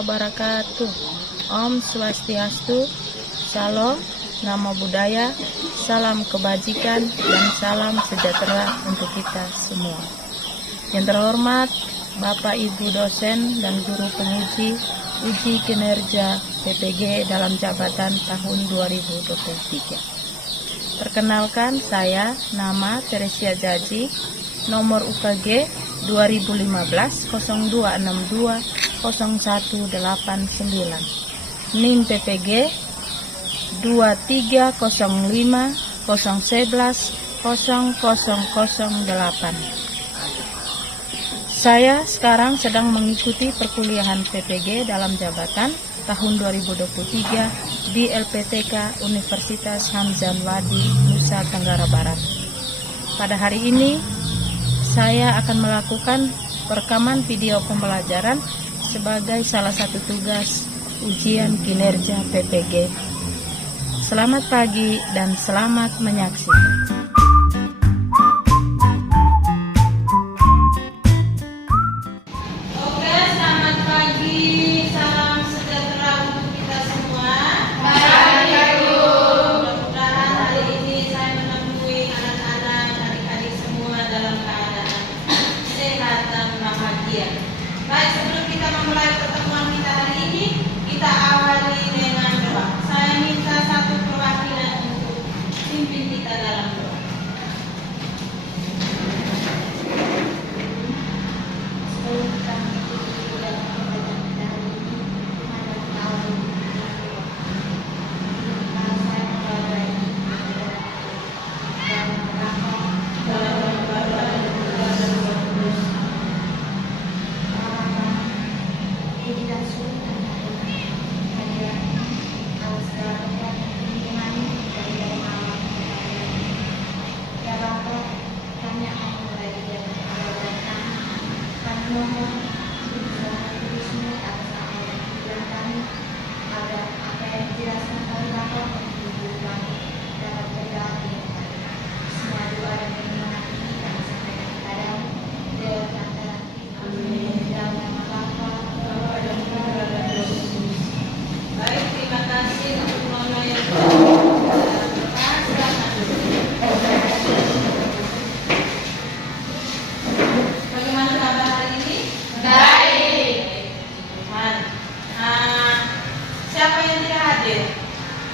wabarakatuh. Om Swastiastu, Shalom, Namo Buddhaya, salam kebajikan dan salam sejahtera untuk kita semua. Yang terhormat Bapak Ibu dosen dan guru penguji uji kinerja PPG dalam jabatan tahun 2023. Perkenalkan, saya nama Teresia Jaji, nomor UKG 2015-0262-0189, NIM PPG 2305-011-0008. Saya sekarang sedang mengikuti perkuliahan PPG dalam jabatan tahun 2023 di LPTK Universitas Hamzah Wadi, Nusa Tenggara Barat. Pada hari ini, saya akan melakukan perekaman video pembelajaran sebagai salah satu tugas ujian kinerja PPG. Selamat pagi dan selamat menyaksikan. Baik, sebelum kita memulai pertemuan kita hari ini, kita awali dengan doa. Saya minta satu perwakilan untuk pimpin kita dalam doa.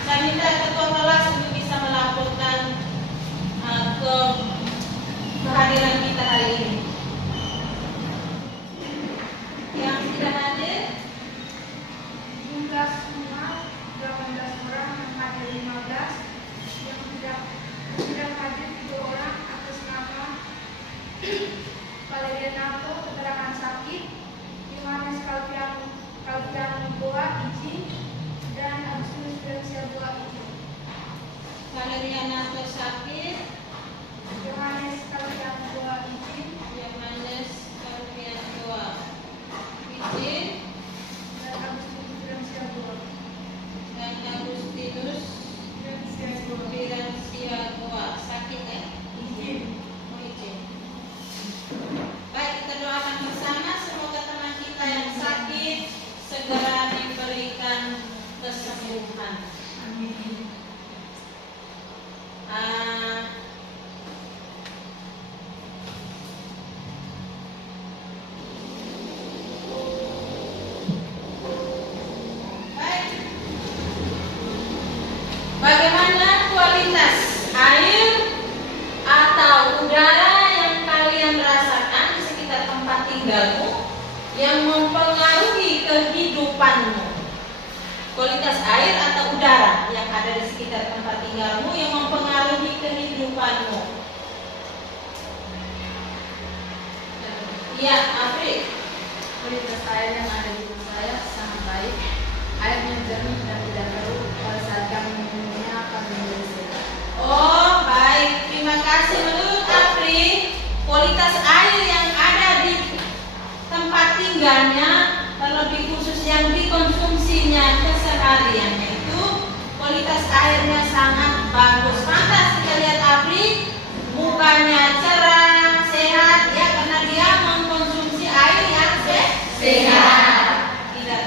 Saya minta ketua kelas untuk bisa melaporkan kehadiran kita hari ini. Yang tidak hadir, jumlah semua 18 orang, yang hadir 15, yang tidak hadir 2 orang atas nama Valeria Nato, keterangan sakit, Yohanes Kalvian Boa izin, dan Agustinus Gracia Boa izin. Valeria Nato sakit, Yohanes Kalvian Boa izin, Yohanes Kalvian Boa izin, dan Agustinus Gracia Boa. dan Agustinus Gracia Boa sakit ya? Izin. Oh, izin. Baik, kita doakan bersama semoga teman kita yang sakit segera diberikan kesembuhan. Amin. Baik. Bagaimana kualitas air atau udara yang kalian rasakan di sekitar tempat tinggalmu yang mempengaruhi kehidupanmu? Kualitas air atau udara yang ada di sekitar tempat tinggalmu yang mempengaruhi kehidupanmu. Iya, Afri. Kualitas air yang ada di rumah saya sangat baik. Airnya jernih dan tidak keruh. Pada saat kami meminumnya akan menjadi segar. Oh, baik. Terima kasih. Menurut Afri, kualitas air yang ada di tempat tinggalnya, terlebih khusus yang dikonsumsinya keseharian, itu kualitas airnya sangat bagus. Pantas kita lihat Afri, mukanya cerah, sehat ya, karena dia mengkonsumsi air yang sehat, tidak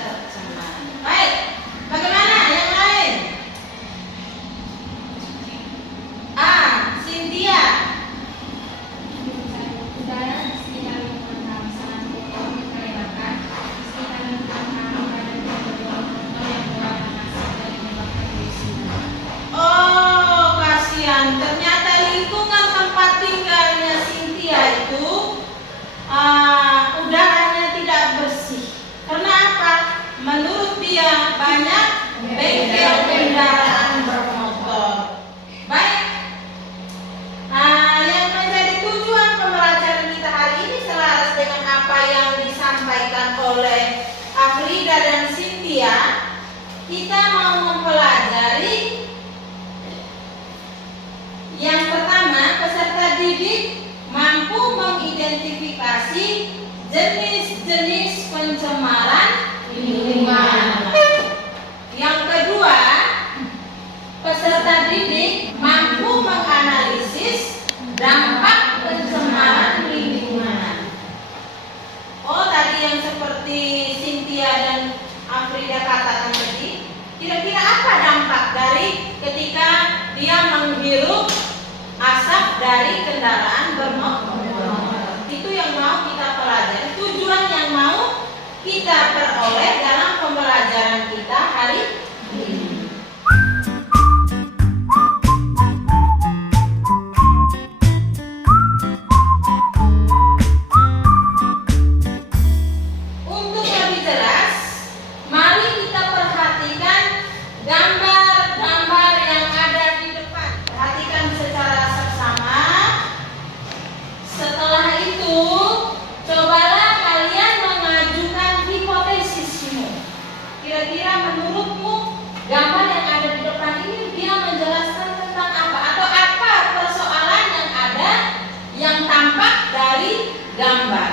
manusia, kita mau mempelajari yang pertama, peserta didik mampu mengidentifikasi jenis-jenis pencemaran lingkungan. Yang kedua, peserta didik mampu menganalisis dampak pencemaran lingkungan. Oh, tadi yang seperti Cynthia dan Afrida katakan tadi, kira-kira apa dampak dari ketika dia menghirup asap dari kendaraan bermotor? Itu yang mau kita pelajari, tujuan yang mau kita peroleh dalam pembelajaran kita hari ini. Untuk lebih jelas, mari kita perhatikan gambar-gambar yang ada di depan. Perhatikan secara seksama. Setelah itu, cobalah kalian mengajukan hipotesismu. Kira-kira menurutmu gambar yang ada di depan ini dia menjelaskan tentang apa? Atau apa persoalan yang ada yang tampak dari gambar?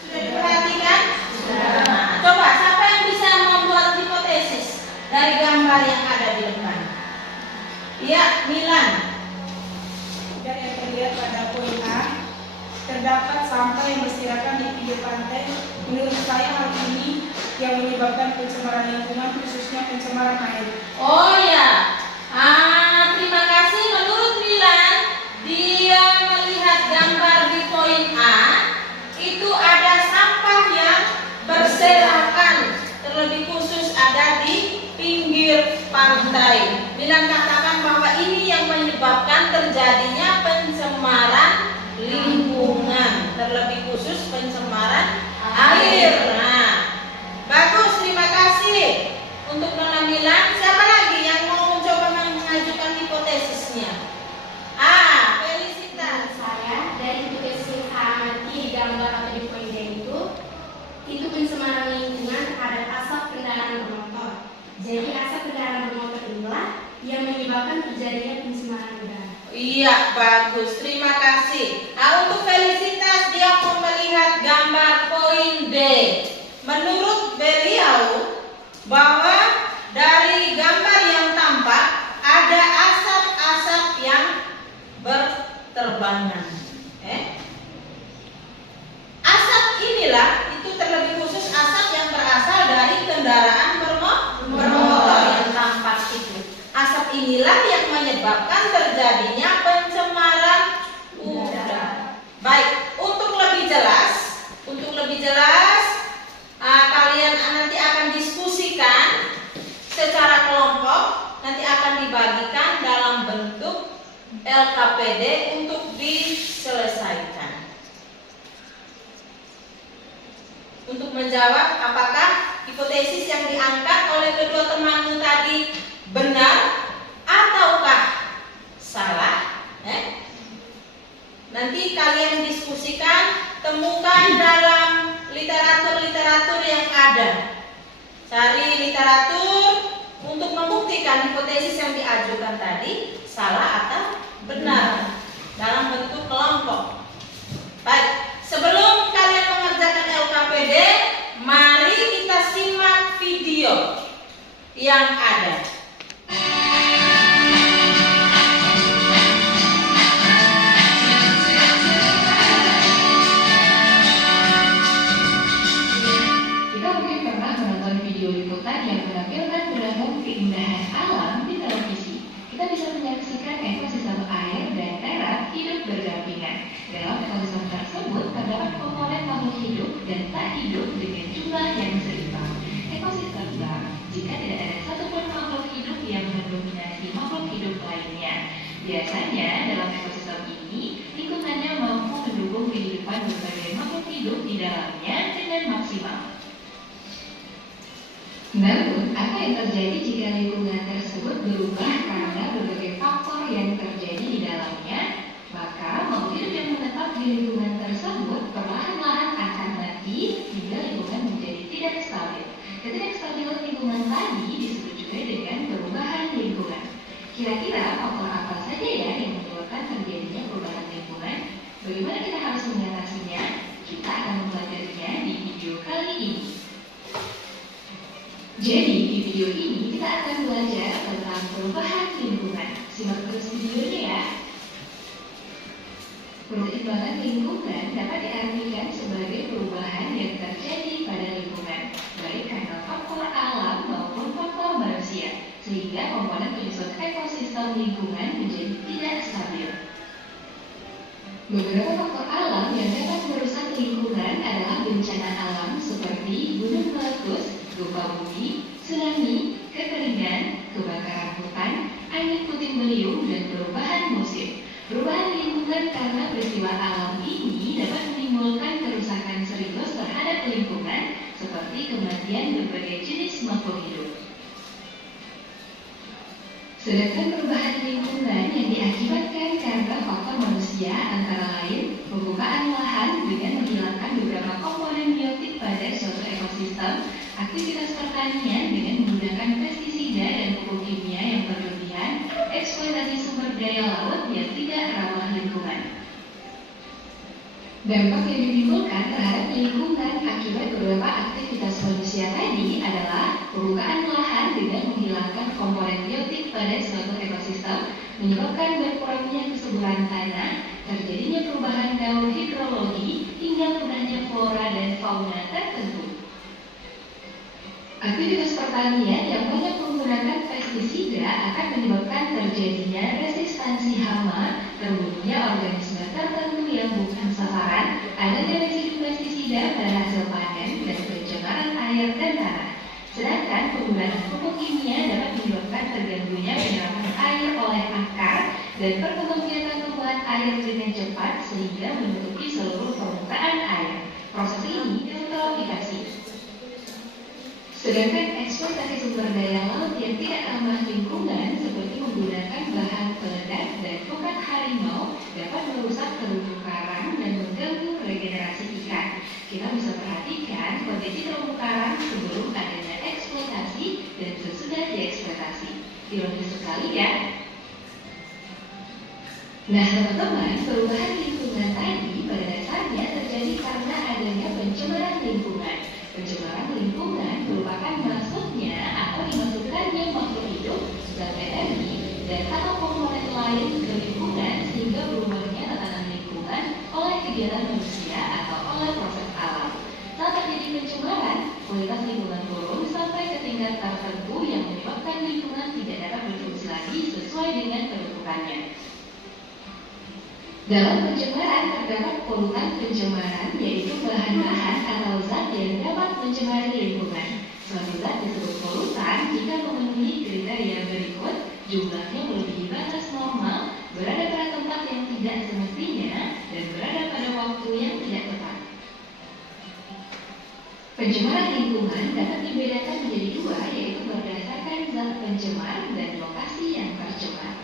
Sudah diperhatikan? Nah, coba siapa yang bisa membuat hipotesis dari gambar yang ada di depan? Ya, Milan. Dari yang terlihat pada poin A, terdapat sampah yang berserakan di pinggir pantai. Menurut saya hal ini yang menyebabkan pencemaran lingkungan, khususnya pencemaran air. Oh ya, terima kasih. Menurut Milan, dia melihat gambar di poin A, itu ada sampah yang berserakan, terlebih khusus ada di pinggir pantai. Milan katakan bahwa ini yang menyebabkan terjadinya pencemaran lingkungan, terlebih khusus pencemaran air. Nah, bagus, terima kasih untuk Nona Milan. Siapa lagi yang mau mencoba mengajukan hipotesisnya? Felicitas. Saya dari hipotesis amati di gambar atau di poin D itu pencemaran lingkungan terhadap asap kendaraan bermotor. Jadi asap kendaraan bermotor inilah yang menyebabkan terjadinya pencemaran udara. Iya, bagus. Terima kasih. Nah, untuk Felicitas dia mau melihat gambar poin D. Menurut beliau bahwa dari gambar yang tampak ada asap-asap yang berterbangan. Asap inilah itu terlebih khusus asap yang berasal dari kendaraan bermotor yang tampak itu. Asap inilah yang menyebabkan terjadinya pencemaran udara. Baik, untuk lebih jelas, kalian nanti akan diskusikan secara kelompok, nanti akan dibagikan dalam bentuk LKPD untuk diselesaikan. Untuk menjawab apakah hipotesis yang diangkat oleh kedua temanmu tadi benar ataukah salah? Nanti kalian diskusikan, temukan dalam literatur-literatur yang ada. Cari literatur untuk membuktikan hipotesis yang diajukan tadi salah atau benar dalam bentuk kelompok. Baik, sebelum kalian mengerjakan LKPD, mari kita simak video yang ada. Kita mungkin pernah menonton video liputan yang menampilkan beragam keindahan alam di televisi. Kita bisa menyaksikan ekosistem air dan darat hidup berdampingan. Dalam ekosistem tersebut terdapat komponen makhluk hidup dan tak hidup dengan jumlah yang seimbang. Ekosistem jika tidak ada satupun makhluk hidup yang mendominasi makhluk hidup lainnya. Biasanya dalam ekosistem ini lingkungannya mampu mendukung kehidupan berbagai makhluk hidup di dalamnya dengan maksimal. Namun, apa yang terjadi jika lingkungan tersebut berubah karena berbagai faktor yang terjadi di dalamnya? Maka makhluk hidup yang menetap di lingkungan tersebut perlahan-lahan akan mati sehingga lingkungan menjadi tidak stabil. Ketidakstabilan lingkungan tadi disebut juga dengan perubahan lingkungan. Kira-kira faktor apa saja ya yang menyebabkan terjadinya perubahan lingkungan? Bagaimana kita harus mengatasinya? Kita akan mempelajarinya di video kali ini. Jadi di video ini kita akan belajar tentang perubahan lingkungan. Simak terus videonya ya. Perubahan lingkungan dapat diartikan sebagai perubahan yang terjadi pada lingkungan, baik karena faktor alam maupun faktor manusia, sehingga komponen penyusun ekosistem lingkungan menjadi tidak stabil. Beberapa faktor alam yang dapat merusak lingkungan adalah bencana alam seperti gunung meletus, gempa bumi, tsunami, kekeringan, kebakaran hutan, angin puting beliung, dan perubahan musim. Perubahan lingkungan karena peristiwa alam ini dapat menimbulkan kerusakan serius terhadap lingkungan seperti kematian berbagai jenis makhluk hidup. Sedangkan perubahan lingkungan yang diakibatkan karena faktor manusia antara lain pembukaan lahan dengan menghilangkan beberapa komponen biotik pada suatu ekosistem, aktivitas pertanian dengan menggunakan pestisida dan pupuk kimia yang berlebihan, eksploitasi sumber daya laut yang tidak ramah lingkungan. Dampak yang ditimbulkan terhadap lingkungan akibat beberapa aktivitas manusia tadi adalah pembukaan lahan dengan menghilangkan komponen biotik pada suatu ekosistem, menyebabkan berkurangnya kesuburan tanah, terjadinya perubahan daun hidrologi, hingga punahnya flora dan fauna tertentu. Aktivitas pertanian yang banyak menggunakan pestisida akan menyebabkan terjadinya resistansi hama, terbentuknya organisme tertentu yang bukan sasaran, adanya residu pestisida pada hasil panen, dan pencemaran air dan tanah. Sedangkan penggunaan pupuk kimia dapat menyebabkan terganggunya penyerapan air oleh akar dan perkembangbiakan tumbuhan air dengan cepat sehingga menutupi seluruh permukaan air. Proses ini eutrofikasi. Sedangkan eksploitasi sumber daya laut yang tidak ramah lingkungan seperti menggunakan bahan peledak dan pukat harimau dapat merusak terumbu karang dan mengganggu regenerasi ikan. Kita bisa perhatikan kondisi terumbu karang sebelum adanya eksploitasi dan sesudah dieksploitasi. Ironis sekali ya. Nah teman-teman, perubahan lingkungan tadi pada dasarnya terjadi karena adanya pencemaran lingkungan. Pencemaran lingkungan merupakan masuknya atau dimasukkannya makhluk hidup, zat energi, dan atau komponen lain ke lingkungan sehingga berubahnya tatanan lingkungan oleh kegiatan manusia atau oleh proses alam. Saat terjadi pencemaran, kualitas lingkungan turun sampai ke tingkat tertentu yang menyebabkan lingkungan tidak dapat berfungsi lagi sesuai dengan peruntukannya. Dalam pencemaran terdapat polutan pencemaran, yaitu bahan-bahan atau zat yang dapat mencemari lingkungan. Suatu zat disebut polutan jika memenuhi kriteria berikut: jumlahnya melebihi batas normal, berada pada tempat yang tidak semestinya, dan berada pada waktu yang tidak tepat. Pencemaran lingkungan dapat dibedakan menjadi dua, yaitu berdasarkan zat pencemar dan lokasi yang tercemar.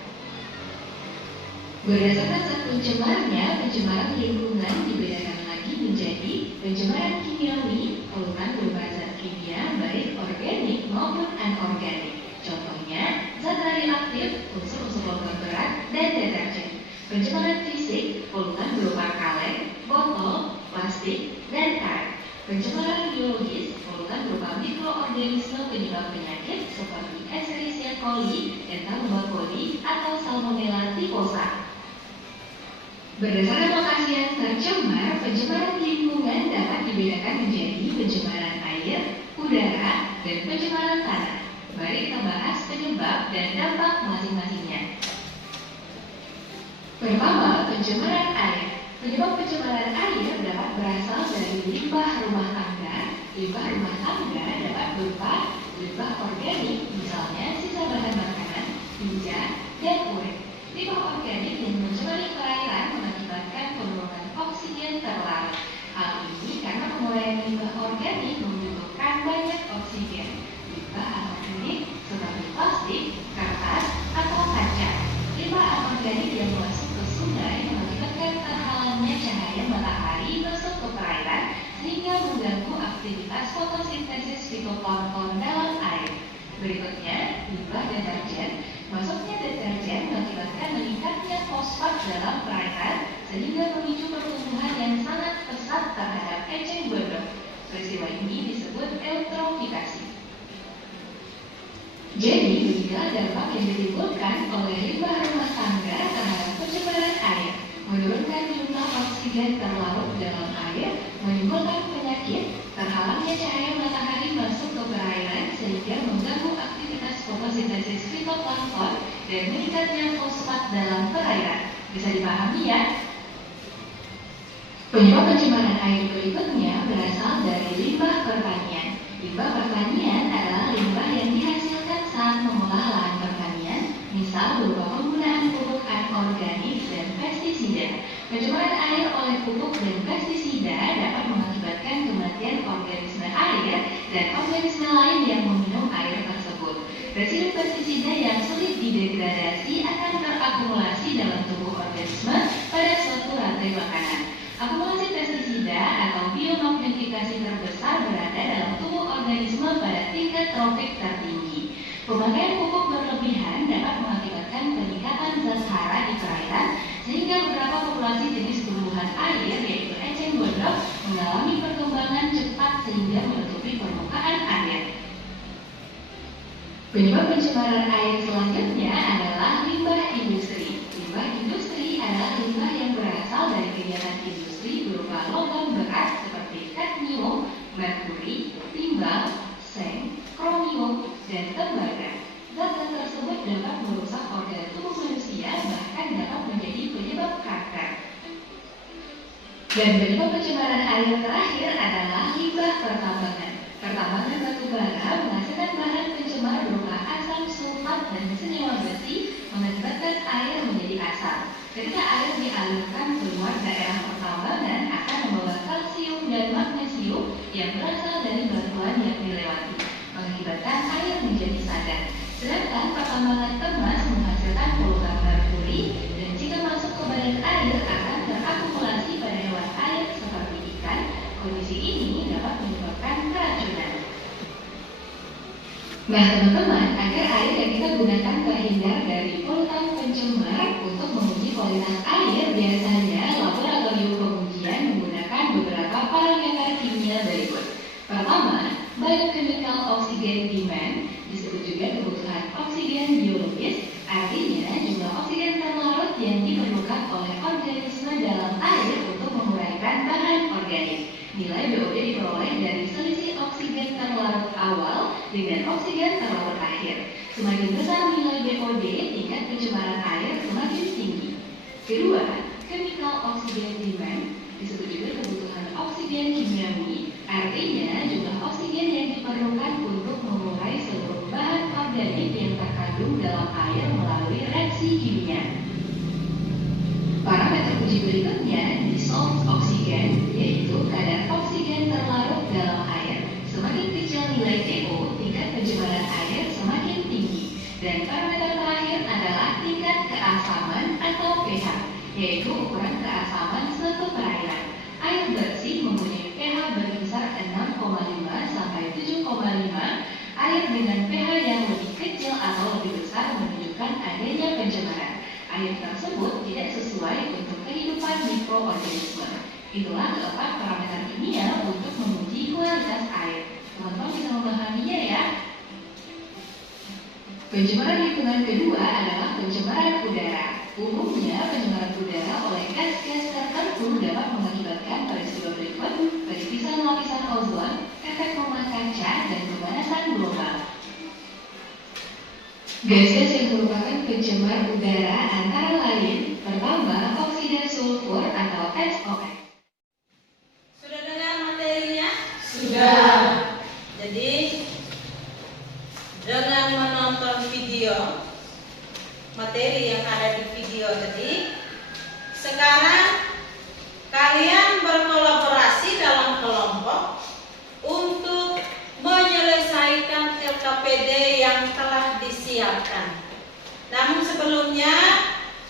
Berdasarkan zat pencemarnya, pencemaran lingkungan dibedakan lagi menjadi pencemaran kimiawi, polutan berupa zat kimia baik organik maupun anorganik. Contohnya, zat radioaktif, unsur-unsur logam berat, dan deterjen. Pencemaran fisik, polutan berupa kaleng, botol, plastik, dan karet. Pencemaran biologis, polutan berupa mikroorganisme penyebab penyakit seperti Escherichia coli, Entaubacter coli, atau Salmonella typhosa. Berdasarkan lokasi yang tercemar, pencemaran lingkungan dapat dibedakan menjadi pencemaran air, udara, dan pencemaran tanah. Mari kita bahas penyebab dan dampak masing-masingnya. Pertama, pencemaran air. Penyebab pencemaran air dapat berasal dari limbah rumah tangga. Limbah rumah tangga dapat berupa limbah organik, misalnya sisa bahan makanan, hingga dan urin. Limbah organik yang mencemari perairan mengakibatkan penurunan oksigen terlarut. Hal ini karena penguraian limbah organik membutuhkan banyak oksigen. Limbah anorganik seperti plastik, kertas, atau kaca. Limbah anorganik yang masuk ke sungai mengakibatkan terhalangnya cahaya matahari masuk ke perairan sehingga mengganggu aktivitas aktivitas fotosintesis fitoplankton dalam air. Berikutnya, limbah deterjen. Masuknya deterjen mengakibatkan meningkatnya fosfat dalam perairan sehingga memicu pertumbuhan yang sangat pesat terhadap eceng gondok. Peristiwa ini disebut eutrofikasi. Jadi, beginilah dampak yang ditimbulkan oleh limbah rumah tangga terhadap pencemaran air. Menurunkan jumlah oksigen terlarut dalam air, menimbulkan penyakit, terhalangnya cahaya matahari masuk ke perairan sehingga mengganggu aktivitas fotosintesis fitoplankton dan meningkatnya fosfat dalam perairan. Bisa dipahami ya? Penyebab pencemaran air berikutnya berasal dari limbah pertanian. Limbah pertanian adalah limbah yang dihasilkan saat mengolah lahan pertanian, misal berupa penggunaan pupuk anorganik dan pestisida. Pencemaran air oleh pupuk dan pestisida dapat mengakibatkan kematian organisme air dan organisme lain yang meminum air tersebut. Residu pestisida yang sulit didegradasi akan terakumulasi dalam tubuh organisme pada suatu rantai makanan. Akumulasi pestisida atau biomagnifikasi terbesar berada dalam tubuh organisme pada tingkat tropik tertinggi. Pemakaian pupuk berlebihan dapat mengakibatkan peningkatan zat hara di perairan sehingga beberapa populasi jenis tumbuhan air yaitu eceng gondok mengalami perkembangan cepat sehingga menutupi permukaan air. Penyebab pencemaran air selanjutnya adalah limbah industri. Limbah industri adalah limbah yang berasal dari kegiatan industri berupa logam berat seperti kadmium, merkuri, timbal, seng, kromium, dan tembaga. Zat-zat tersebut dapat merusak organ tubuh manusia, bahkan dapat menjadi penyebab kanker. Dan penyebab pencemaran air terakhir adalah limbah pertambangan. Pertambangan batu bara menghasilkan bahan pencemar berupa asam sulfat dan senyawa besi, mengakibatkan air menjadi asam. Ketika air dialirkan keluar daerah pertambangan akan membawa kalsium dan magnesium yang berasal dari batuan yang dilewati, mengakibatkan air menjadi sadar. Sedangkan pertambangan emas menghasilkan polutan merkuri dan jika masuk ke badan air akan terakumulasi pada hewan air seperti ikan. Kondisi ini dapat menyebabkan keracunan. Nah teman-teman, agar air yang kita gunakan terhindar dari polutan pencemar, untuk menguji kualitas air biasanya laboratorium pengujian menggunakan beberapa parameter kimia berikut. Pertama, biochemical oxygen demand, disebut juga kebutuhan oksigen biologis, artinya jumlah oksigen terlarut yang diperlukan oleh organisme dalam air untuk menguraikan bahan organik. Nilai BOD diperoleh dari selisih oksigen terlarut awal dengan oksigen terlarut akhir. Semakin besar nilai BOD, tingkat pencemaran air semakin tinggi. Kedua, chemical oxygen demand, disebut juga kebutuhan oksigen kimiawi, artinya jumlah oksigen yang diperlukan untuk mengurai seluruh bahan organik yang terkandung dalam air melalui reaksi kimia. Parameter uji berikutnya dissolved oxygen, yaitu kadar oksigen terlarut dalam air. Semakin kecil nilai DO, tingkat pencemaran air semakin tinggi. Dan parameter terakhir adalah tingkat keasaman atau pH, yaitu ukuran keasaman suatu perairan. Air bersih mempunyai pH berkisar 6,5 sampai 7,5. Air dengan pH yang lebih kecil atau lebih besar menunjukkan adanya pencemaran. Air tersebut tidak sesuai untuk kehidupan mikroorganisme. Itulah keempat parameter kimia untuk menguji kualitas air. Teman-teman bisa memahaminya ya. Pencemaran lingkungan kedua adalah pencemaran udara. Umumnya pencemaran udara oleh gas-gas tertentu dapat mengakibatkan peristiwa berikut: penipisan lapisan ozon, efek rumah kaca, dan pemanasan global. Gas-gas yang merupakan pencemar udara antara lain: pertama, oksida sulfur atau SOx. Sudah dengar materinya? Sudah. Jadi dengan menonton video materi yang ada di video tadi, sekarang kalian berkolaborasi dalam kelompok untuk menyelesaikan LKPD yang telah disiapkan. Namun sebelumnya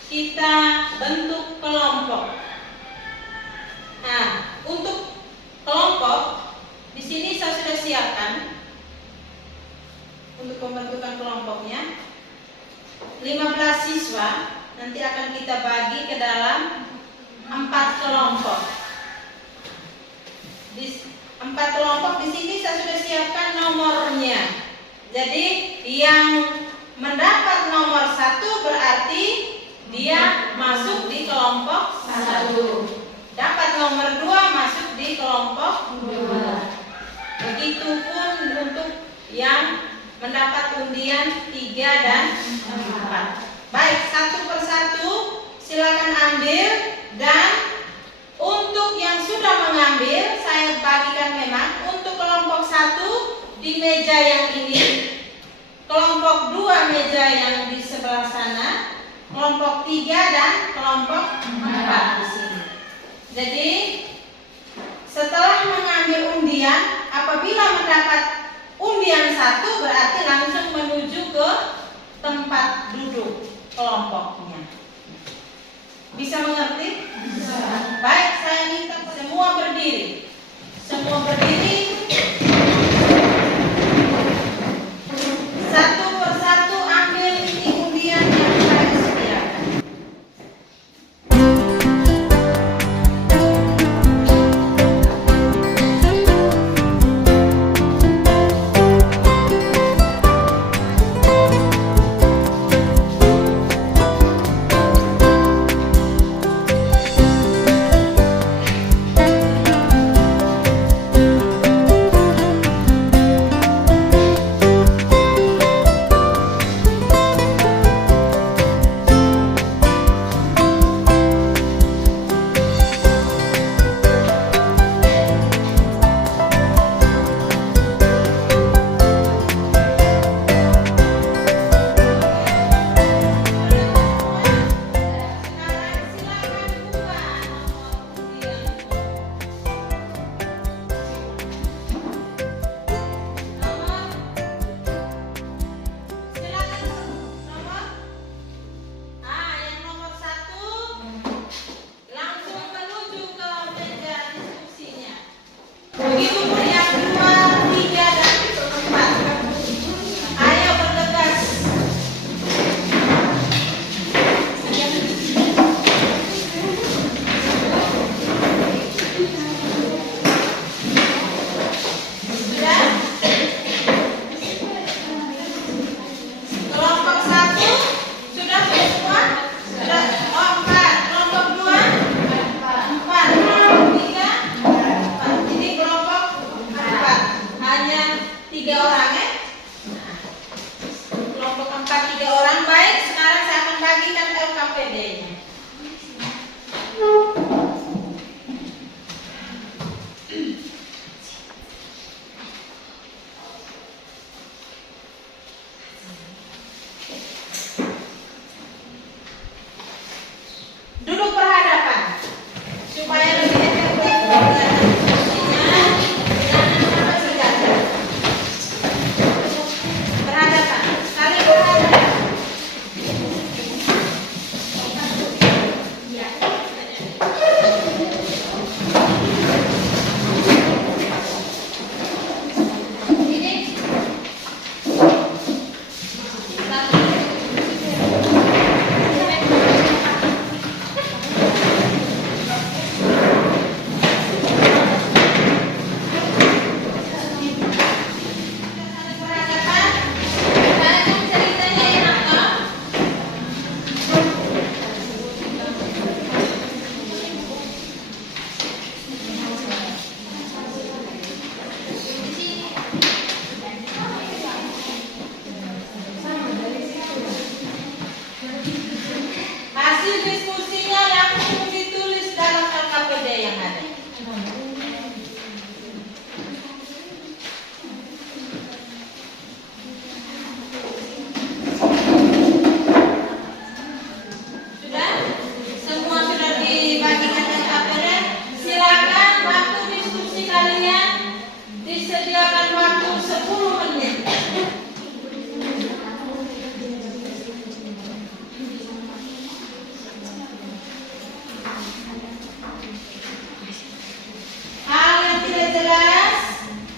kita bentuk kelompok. Nah, untuk kelompok di sini pembentukan kelompoknya. 15 siswa nanti akan kita bagi ke dalam 4 kelompok. Di 4 kelompok di sini saya sudah siapkan nomornya. Jadi yang mendapat nomor 1 berarti dia masuk di kelompok 1. Dapat nomor 2 masuk di kelompok 2. Begitupun untuk yang mendapat undian 3 dan 4. Baik, satu persatu silakan ambil, dan untuk yang sudah mengambil saya bagikan memang untuk kelompok 1 di meja yang ini, kelompok 2 meja yang di sebelah sana, kelompok 3 dan kelompok 4 di sini. Jadi setelah mengambil undian, apabila mendapat undian 1 berarti langsung menuju ke tempat duduk kelompoknya. Bisa mengerti? Bisa. Baik, saya minta semua berdiri. Semua berdiri. Satu persatu ambil ini undian yang saya sediakan.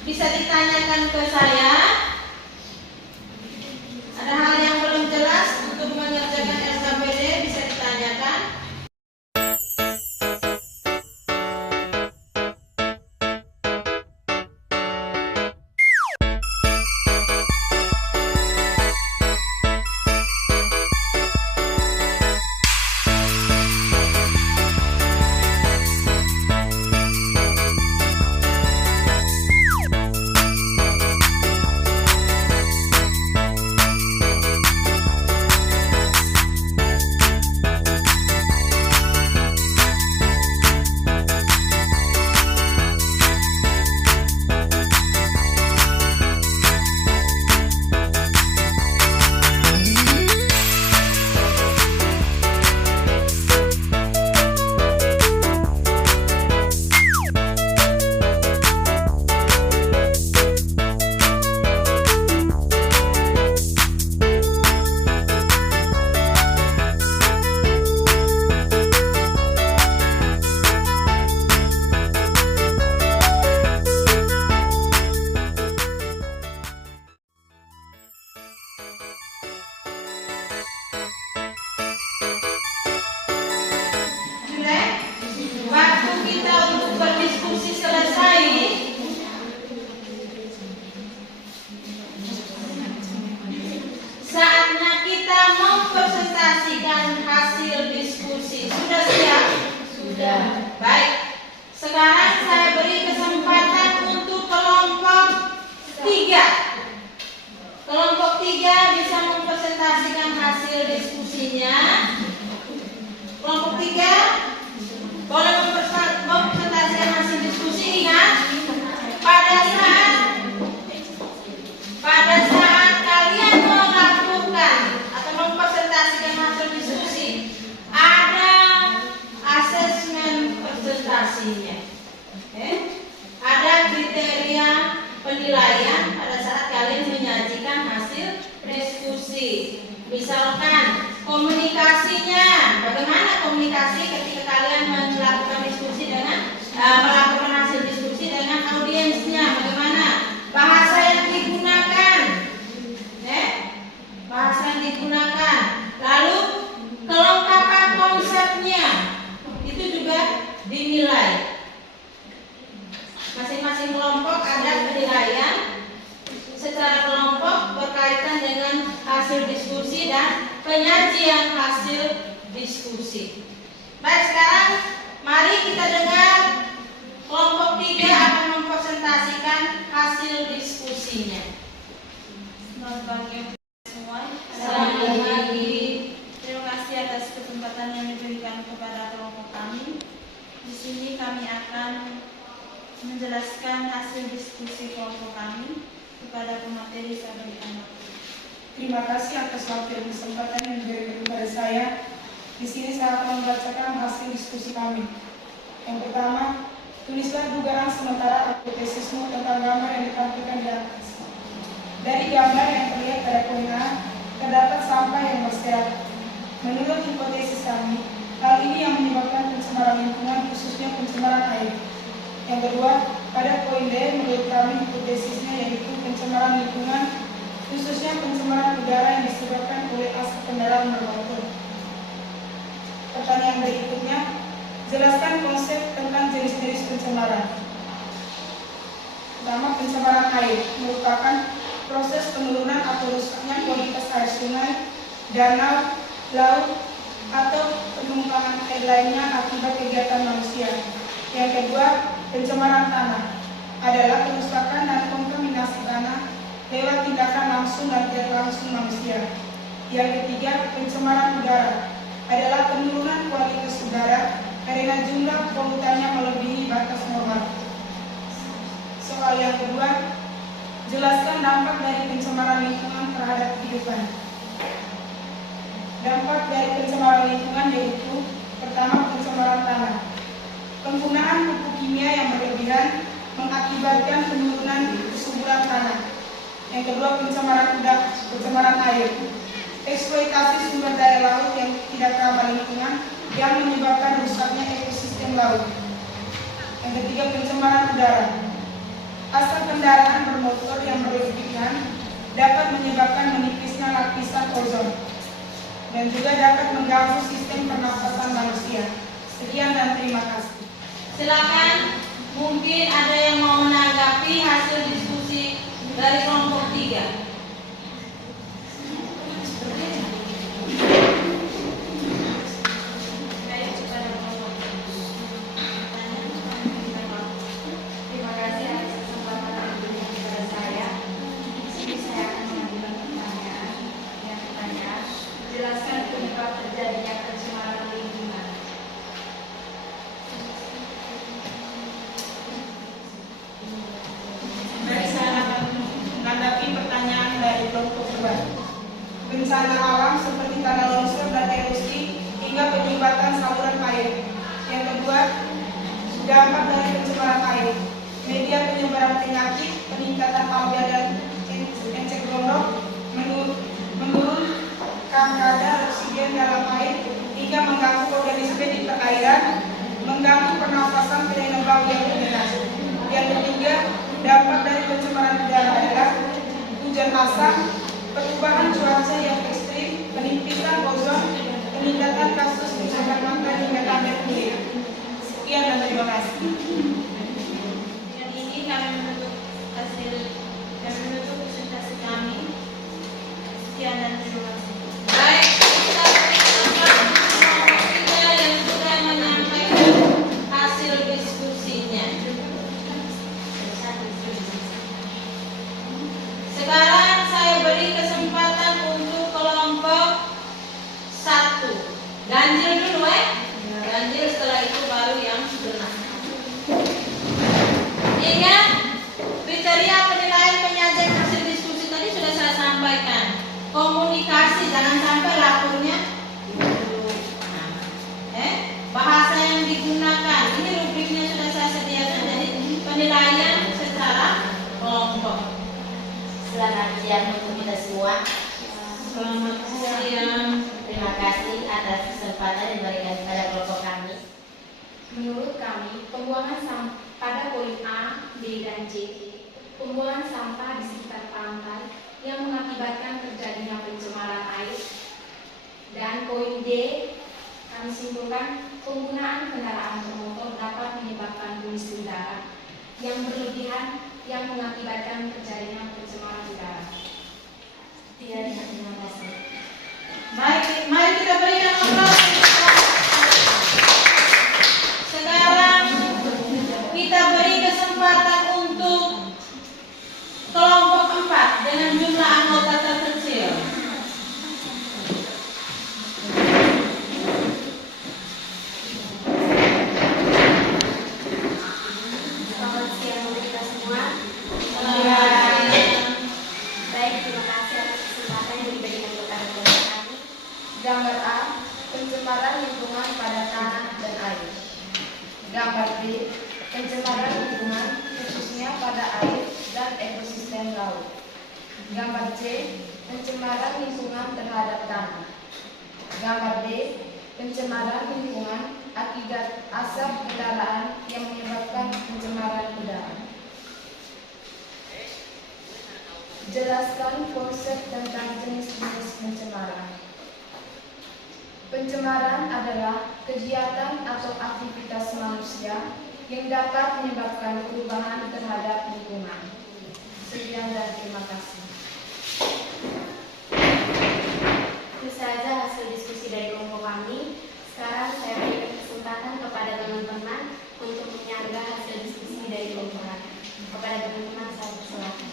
bisa ditanyakan ke saya. Ya. Baik. Sekarang saya beri kesempatan untuk kelompok 3. Kelompok 3 bisa mempresentasikan hasil diskusinya. Kelompok 3 boleh mempresentasikan hasil diskusi. Ingat, pada saat kalian melakukan atau mempresentasikan hasil diskusi, ada asesmen presentasinya. Ada kriteria penilaian pada saat kalian menyajikan hasil diskusi. Misalkan komunikasinya, bagaimana komunikasi ketika kalian melakukan diskusi dengan melakukan hasil diskusi dengan audiensnya, bagaimana bahasa yang digunakan, bahasa yang digunakan, lalu kelengkapan konsepnya itu juga dinilai. Masing-masing kelompok ada penilaian secara kelompok berkaitan dengan hasil diskusi dan penyajian hasil diskusi. Baik, sekarang mari kita dengar kelompok 3 akan mempresentasikan hasil diskusinya. Selamat pagi semua. Selamat pagi. Terima kasih atas kesempatan yang diberikan kepada kelompok kami. Di sini kami akan menjelaskan hasil diskusi kelompok kami kepada pemateri saya berikan waktu. Terima kasih atas waktu dan kesempatan yang diberikan kepada saya. Di sini saya akan membacakan hasil diskusi kami. Yang pertama, tulislah dugaan sementara hipotesismu tentang gambar yang ditampilkan di atas. Dari gambar yang terlihat pada poin A, terdapat sampah yang berserakan. Menurut hipotesis kami, hal ini yang menyebabkan pencemaran lingkungan, khususnya pencemaran air. Yang kedua, pada poin D, menurut kami hipotesisnya yaitu pencemaran lingkungan, khususnya pencemaran udara yang disebabkan oleh asap kendaraan bermotor. Pertanyaan berikutnya, jelaskan konsep tentang jenis-jenis pencemaran. Pertama, pencemaran air merupakan proses penurunan atau rusaknya kualitas air sungai, danau, laut, atau penumpahan air lainnya akibat kegiatan manusia. Yang kedua, pencemaran tanah adalah kerusakan dan kontaminasi tanah lewat tindakan langsung dan tidak langsung manusia. Yang ketiga, pencemaran udara adalah penurunan kualitas udara karena jumlah polutannya melebihi batas normal. Soal yang kedua, jelaskan dampak dari pencemaran lingkungan terhadap kehidupan. Dampak dari pencemaran lingkungan yaitu pertama, pencemaran tanah. Penggunaan pupuk kimia yang berlebihan mengakibatkan penurunan kesuburan tanah. Yang kedua, pencemaran udara, pencemaran air. Eksploitasi sumber daya laut yang tidak ramah lingkungan yang menyebabkan rusaknya ekosistem laut. Yang ketiga, pencemaran udara. Asap kendaraan bermotor yang berlebihan dapat menyebabkan menipisnya lapisan ozon dan juga dapat mengganggu sistem pernafasan manusia. Sekian dan terima kasih. Silakan, mungkin ada yang mau menanggapi hasil diskusi dari kelompok 3. Terima kasih atas kesempatan yang diberikan kepada saya. Di sini saya akan mengajukan pertanyaan. Yang pertama, jelaskan penyebab terjadinya pencemaran lingkungan. Baik, saya akan menanggapi pertanyaan dari kelompok 2. Bencana alam seperti tanah longsor dan erosi hingga penyumbatan saluran air. Yang kedua, dampak dari pencemaran air, media penyebaran penyakit, peningkatan alga dan encek gondok, menurunkan kadar oksigen dalam air hingga mengganggu organisme di perairan, mengganggu pernafasan terhadap bau yang terdengar. Yang ketiga, dampak dari pencemaran udara adalah hujan asam, perubahan cuaca yang ekstrim, penipisan ozon, peningkatan kasus pencemaran mata hingga kanker kulit. Sekian dan terima kasih. Dengan ini kami menutup presentasi kami. Sekian dan terima kasih. Baik, kita berikan kelompok 3 yang sudah menyampaikan ganjil dulu ganjil, setelah itu baru yang genap. Ingat kriteria penilaian penyajian hasil diskusi tadi sudah saya sampaikan. Komunikasi, jangan sampai lapornya bahasa yang digunakan, ini rubriknya sudah saya sediakan. Jadi penilaian secara kelompok. Selamat siang untuk kita semua. Selamat siang. Terima kasih atas kesempatan yang diberikan kepada kelompok kami. Menurut kami, pembuangan sampah pada poin A, B, dan C, pembuangan sampah di sekitar pantai yang mengakibatkan terjadinya pencemaran air. Dan poin D, kami simpulkan penggunaan kendaraan bermotor dapat menyebabkan polusi udara yang berlebihan yang mengakibatkan terjadinya pencemaran udara. Terima kasih. Baik, mari kita berikan aplaus. Sekarang kita beri kesempatan untuk kelompok 4 dengan jumlah anggota terkecil. Selamat siang untuk kita semua. Baik, terima kasih atas kesempatan yang diberikan kepada kelompok kami. Gambar A, pencemaran lingkungan pada tanah dan air. Gambar B, pencemaran lingkungan khususnya pada air dan ekosistem laut. Gambar C, pencemaran lingkungan terhadap tanah. Gambar D, pencemaran lingkungan akibat asap kendaraan yang menyebabkan pencemaran udara. Jelaskan konsep tentang jenis-jenis pencemaran. Pencemaran adalah kegiatan atau aktivitas manusia yang dapat menyebabkan perubahan terhadap lingkungan. Sekian dan terima kasih. Itu saja hasil diskusi dari kelompok kami. Sekarang saya berikan kesempatan kepada teman-teman untuk menyanggah hasil diskusi dari kelompok kami. Kepada teman-teman saya persilakan.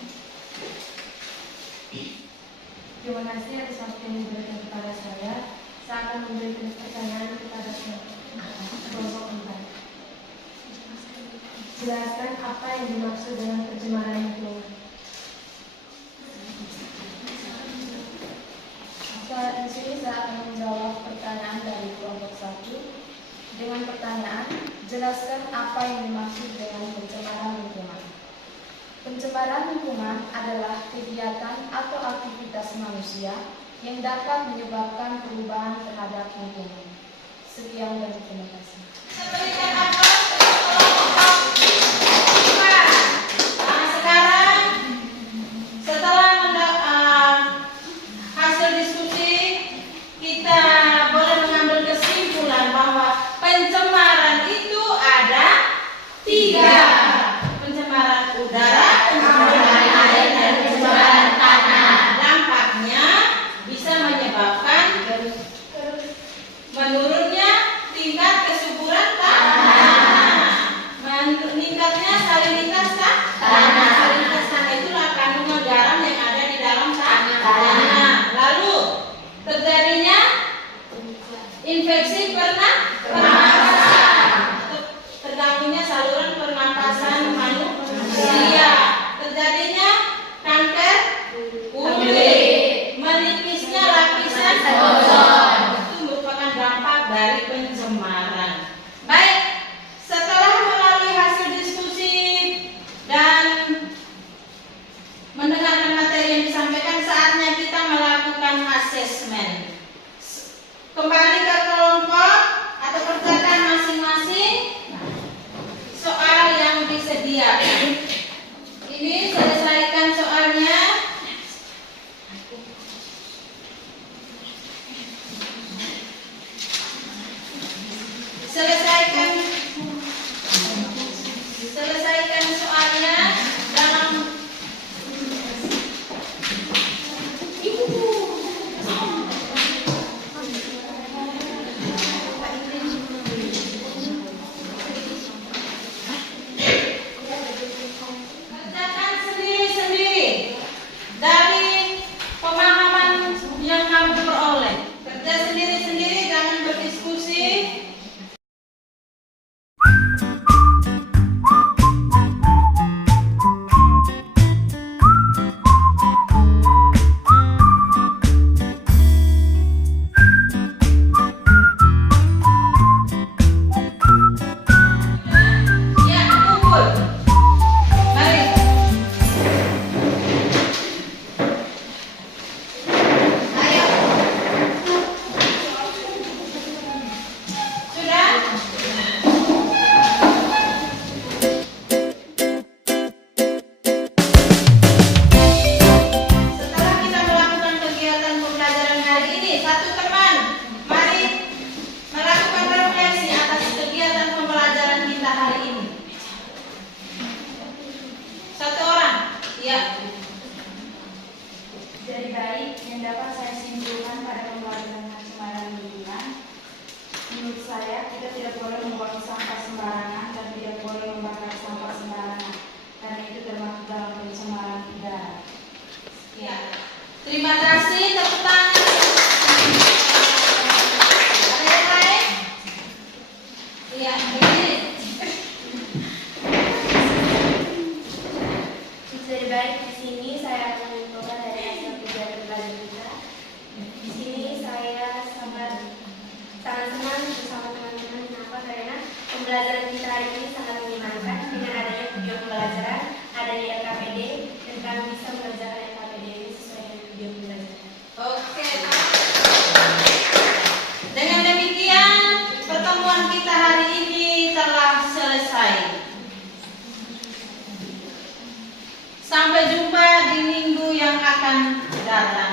Terima kasih atas waktu yang diberikan kepada saya. Saya akan memberikan pertanyaan kepada kelompok 4. Jelaskan apa yang dimaksud dengan pencemaran lingkungan. Di sini saya akan menjawab pertanyaan dari kelompok 1 dengan pertanyaan, jelaskan apa yang dimaksud dengan pencemaran lingkungan. Pencemaran lingkungan adalah kegiatan atau aktivitas manusia yang dapat menyebabkan perubahan terhadap lingkungan. Sekian dan terima kasih. Berikan aplaus untuk kelompok 4. Nah, sekarang setelah hasil diskusi, kita boleh mengambil kesimpulan bahwa pencemaran itu ada 3. Pencemaran udara, pencemaran air, dan pencemaran tanah. Dampaknya bisa menyebabkan menurunnya tingkat kesuburan tanah, meningkatnya salinitas tanah. Salinitas tanah itulah kandungan garam yang ada di dalam tanah. Lalu terjadinya infeksi pernapasan, terganggunya saluran pernapasan manusia, terjadinya kanker kulit, menipisnya lapisan ozon. Itu merupakan dampak dari pencemaran. Baik, setelah melalui hasil diskusi dan mendengarkan materi yang disampaikan, saatnya kita melakukan asesmen. Kembali ke kelompok atau kerjakan masing-masing soal yang disediakan. Ini selesaikan soalnya. Selesaikan soalnya dalam boleh membuang sampah sembarangan dan tidak boleh membakar sampah sembarangan, karena itu termasuk dalam pencemaran udara. Ya. Terima kasih, tepuk tangan. Ada yang lain? Iya, begini. Lebih baik di sini saya akan mencoba dari hasil pelajaran belajar kita. Di sini saya sangat senang bersama teman-teman. Kenapa? Karena pembelajaran kita hari ini sangat menyenangkan dengan adanya video pembelajaran, adanya LKPD, dan kami bisa mengerjakan LKPD ini sesuai dengan video pembelajaran. Oke. Dengan demikian, pertemuan kita hari ini telah selesai. Sampai jumpa di minggu yang akan datang.